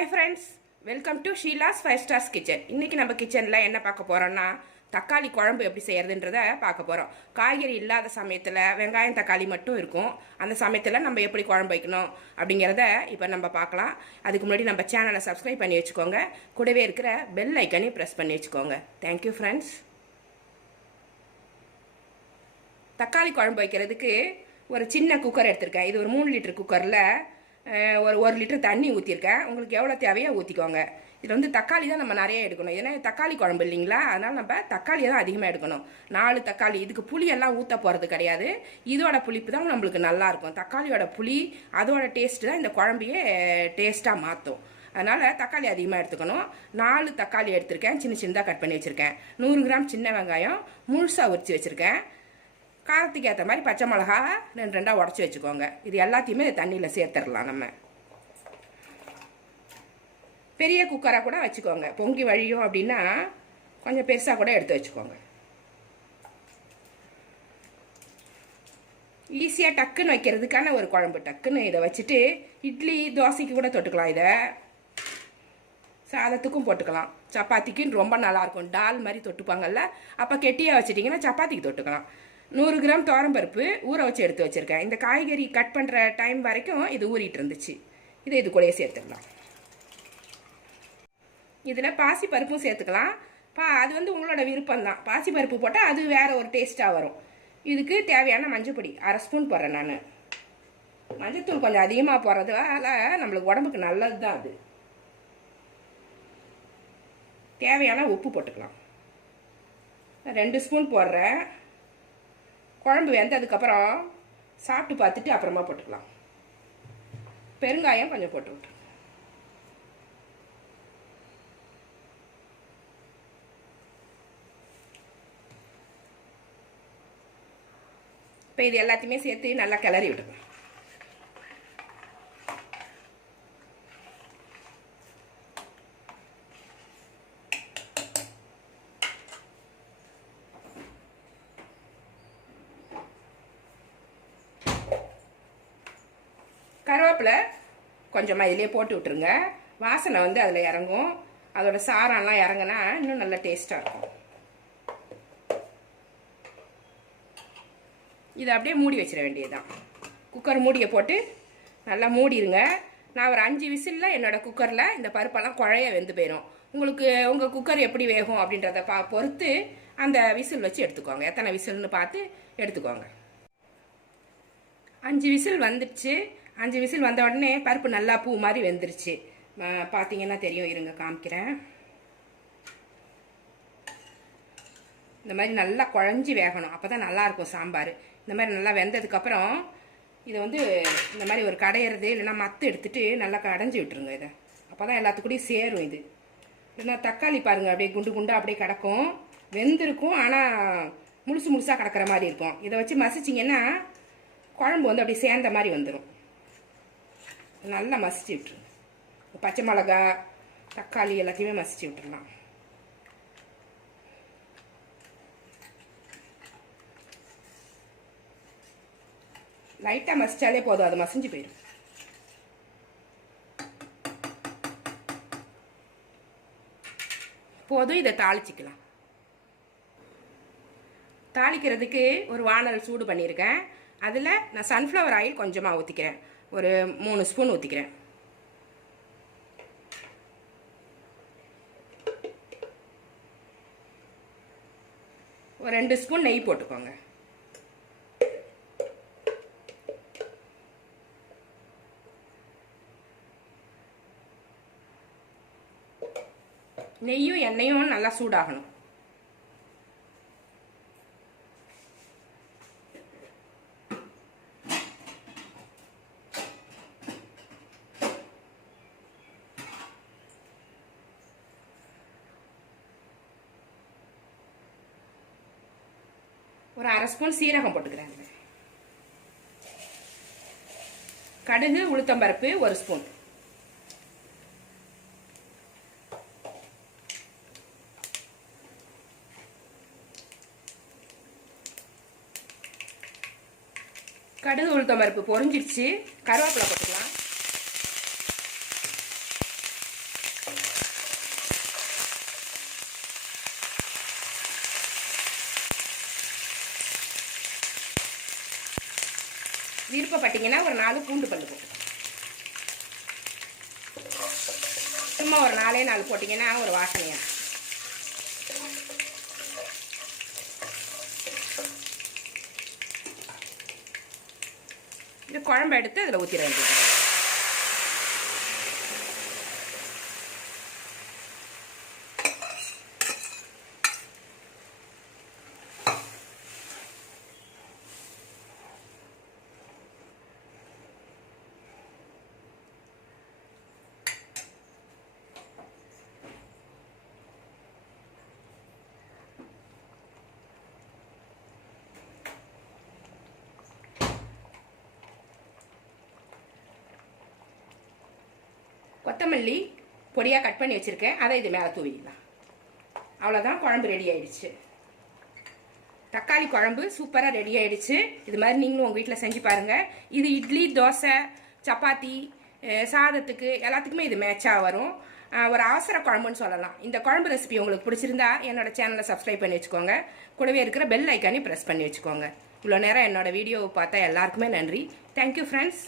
Hi friends welcome to Sheela's five stars kitchen இன்றைக்கி நம்ம கிச்சனில் என்ன பார்க்க போகிறோன்னா தக்காளி குழம்பு எப்படி செய்கிறதுன்றத பார்க்க போகிறோம் காய்கறி இல்லாத சமயத்தில் வெங்காயம் தக்காளி மட்டும் இருக்கும். அந்த சமயத்தில் நம்ம எப்படி குழம்பு வைக்கணும் அப்படிங்கிறத இப்போ நம்ம பார்க்கலாம். அதுக்கு முன்னாடி நம்ம சேனலை சப்ஸ்கிரைப் பண்ணி வச்சுக்கோங்க. கூடவே இருக்கிற பெல் ஐக்கனையும் ப்ரெஸ் பண்ணி வச்சுக்கோங்க. தேங்க்யூ ஃப்ரெண்ட்ஸ் தக்காளி குழம்பு வைக்கிறதுக்கு ஒரு சின்ன குக்கர் எடுத்திருக்கேன். இது ஒரு மூணு லிட்டர் குக்கரில் ஒரு ஒரு லிட்டர் தண்ணி ஊற்றிருக்கேன் உங்களுக்கு எவ்வளோ தேவையோ ஊற்றிக்கோங்க இதில் வந்து தக்காளி தான் நம்ம நிறைய எடுக்கணும். ஏன்னா தக்காளி குழம்பு இல்லைங்களா? அதனால் நம்ம தக்காளியை தான் அதிகமாக எடுக்கணும். நாலு தக்காளி இதுக்கு புளியெல்லாம் ஊற்ற போகிறது கிடையாது. இதோட புளிப்பு தான் நம்மளுக்கு நல்லாயிருக்கும் தக்காளியோட புளி அதோட டேஸ்ட்டு தான் இந்த குழம்பையே டேஸ்ட்டாக மாற்றும். அதனால் தக்காளி அதிகமாக எடுத்துக்கணும். நாலு தக்காளி எடுத்திருக்கேன். சின்ன சின்னதாக கட் பண்ணி வச்சுருக்கேன். நூறு கிராம் சின்ன வெங்காயம் முழுசாக உரித்து வச்சுருக்கேன். காரத்துக்கு ஏற்ற மாதிரி பச்சை மிளகா ரெண்டு ரெண்டாக உடச்சி வச்சுக்கோங்க. இது எல்லாத்தையுமே தண்ணியில் சேர்த்துடலாம் நம்ம. பெரிய குக்கராக கூட வச்சுக்கோங்க. பொங்கி வழியும் அப்படின்னா கொஞ்சம் பெருசாக கூட எடுத்து வச்சுக்கோங்க. ஈஸியாக டக்குன்னு வைக்கிறதுக்கான ஒரு குழம்பு. டக்குன்னு இதை வச்சுட்டு இட்லி தோசைக்கு கூட தொட்டுக்கலாம் இதை. சாதத்துக்கும் போட்டுக்கலாம். சப்பாத்திக்குன்னு ரொம்ப நல்லாயிருக்கும் டால் மாதிரி தொட்டுப்பாங்கல்ல? அப்போ கெட்டியாக வச்சிட்டிங்கன்னா சப்பாத்திக்கு தொட்டுக்கலாம். நூறு கிராம் பருப்பு ஊற வச்சு எடுத்து வச்சுருக்கேன். இந்த காய்கறி கட் பண்ணுற டைம் வரைக்கும் இது ஊறிட்டு இருந்துச்சு. இதை இது கூடயே சேர்த்துக்கலாம் இதில் பாசி பருப்பும் சேர்த்துக்கலாம். பா அது வந்து உங்களோட விருப்பம் தான் பாசி பருப்பு போட்டால் அது வேறு ஒரு டேஸ்ட்டாக வரும். இதுக்கு தேவையான மஞ்சப்பொடி அரை ஸ்பூன் போடுறேன் நான். மஞ்சத்தூள் கொஞ்சம் அதிகமாக போடுறதுனால நம்மளுக்கு உடம்புக்கு நல்லது தான் அது. தேவையான உப்பு போட்டுக்கலாம். ரெண்டு ஸ்பூன் போடுறேன். குழம்பு வெந்ததுக்கப்புறம் சாப்பிட்டு பார்த்துட்டு அப்புறமா போட்டுக்கலாம். பெருங்காயம் கொஞ்சம் போட்டு விட்டு இப்போ இது எல்லாத்தையுமே சேர்த்து நல்லா கிளறி விட்டுக்கலாம். கருவேப்பிலை கொஞ்சமாக இதிலே போட்டு விட்டுருங்க. வாசனை வந்து அதில் இறங்கும். அதோட சாரம்லாம் இறங்குனா இன்னும் நல்ல டேஸ்ட்டாக இருக்கும். இதை அப்படியே மூடி வச்சிட வேண்டியதுதான். குக்கர் மூடியை போட்டு நல்லா மூடிடுங்க நான் ஒரு அஞ்சு விசிலில் என்னோடய குக்கரில் இந்த பருப்பெல்லாம் குழைய வெந்து போயிடும் உங்களுக்கு உங்கள் குக்கர் எப்படி வேகும் அப்படின்றத பா பொறுத்து அந்த விசில் வச்சு எடுத்துக்கோங்க. எத்தனை விசில்னு பார்த்து எடுத்துக்கோங்க. அஞ்சு விசில் வந்துடுச்சு. அஞ்சு விசில் வந்த உடனே பருப்பு நல்லா பூ மாதிரி வெந்துருச்சு. பார்த்தீங்கன்னா தெரியும். இருங்க காமிக்கிறேன். இந்த மாதிரி நல்லா குழஞ்சி வேகணும். அப்போ தான் நல்லாயிருக்கும் சாம்பார். இந்த மாதிரி நல்லா வெந்ததுக்கப்புறம் இதை வந்து இந்த மாதிரி ஒரு கடையிறது இல்லைன்னா மத்து எடுத்துகிட்டு நல்லா கடைஞ்சி விட்டுருங்க இதை. அப்போ தான் எல்லாத்துக்கூடையும் சேரும் இது. இல்லைன்னா தக்காளி பாருங்கள் அப்படியே குண்டு குண்டாக அப்படியே கிடக்கும். வெந்திருக்கும் ஆனால் முழுசு முழுசாக கிடக்கிற மாதிரி இருக்கும். இதை வச்சு மசிச்சிங்கன்னா குழம்பு வந்து அப்படியே சேர்ந்த மாதிரி வந்துடும் நல்லா மசிச்சு விட்டுருங்க. பச்சை மிளகா தக்காளி எல்லாத்தையுமே மசிச்சு விட்டுடலாம் லைட்டாக மசிச்சாலே போதும் அது மசிஞ்சு போயிடும் போதும் இதை தாளிச்சிக்கலாம். தாளிக்கிறதுக்கு ஒரு வானல் சூடு பண்ணியிருக்கேன். அதில் நான் சன்ஃப்ளவர் ஆயில் கொஞ்சமாக ஊற்றிக்கிறேன் ஒரு மூணு ஸ்பூன் ஊற்றிக்கிறேன் ஒரு ரெண்டு ஸ்பூன் நெய் போட்டுக்கோங்க. நெய்யும் எண்ணெயும் நல்லா சூடாகணும். ஒரு அரை ஸ்பூன் சீரகம் போட்டுக்கிறாங்க கடுகு உளுத்தம்பருப்பு ஒரு ஸ்பூன். கடுகு உளுத்தம்பருப்பு பொறிஞ்சிடுச்சு கருவேப்பிலை போட்டு விருப்பப்பட்டீங்கன்னா ஒரு நாலு பூண்டு பல்லு போட்டு. சும்மா ஒரு நாலே நாலு போட்டிங்கன்னா ஒரு வாசனையாக இது குழம்பு எடுத்து அதில் ஊற்றிட வேண்டியது. கொத்தமல்லி பொடியாக கட் பண்ணி வச்சுருக்கேன். அதை இது மேலே தூவிடலாம் அவ்வளோதான் குழம்பு ரெடி ஆயிடுச்சு. தக்காளி குழம்பு சூப்பராக ரெடி ஆயிடுச்சு. இது மாதிரி நீங்களும் உங்கள் வீட்டில் செஞ்சு பாருங்கள் இது இட்லி தோசை சப்பாத்தி சாதத்துக்கு எல்லாத்துக்குமே இது மேட்சாக வரும். ஒரு அவசர குழம்புன்னு சொல்லலாம். இந்த குழம்பு ரெசிபி உங்களுக்கு பிடிச்சிருந்தா என்னோட சேனலை சப்ஸ்கிரைப் பண்ணி வச்சுக்கோங்க. கூடவே இருக்கிற பெல் ஐக்கானே ப்ரெஸ் பண்ணி வச்சுக்கோங்க. இவ்வளோ நேரம் என்னோட வீடியோவை பார்த்தா எல்லாருக்குமே நன்றி. Thank you friends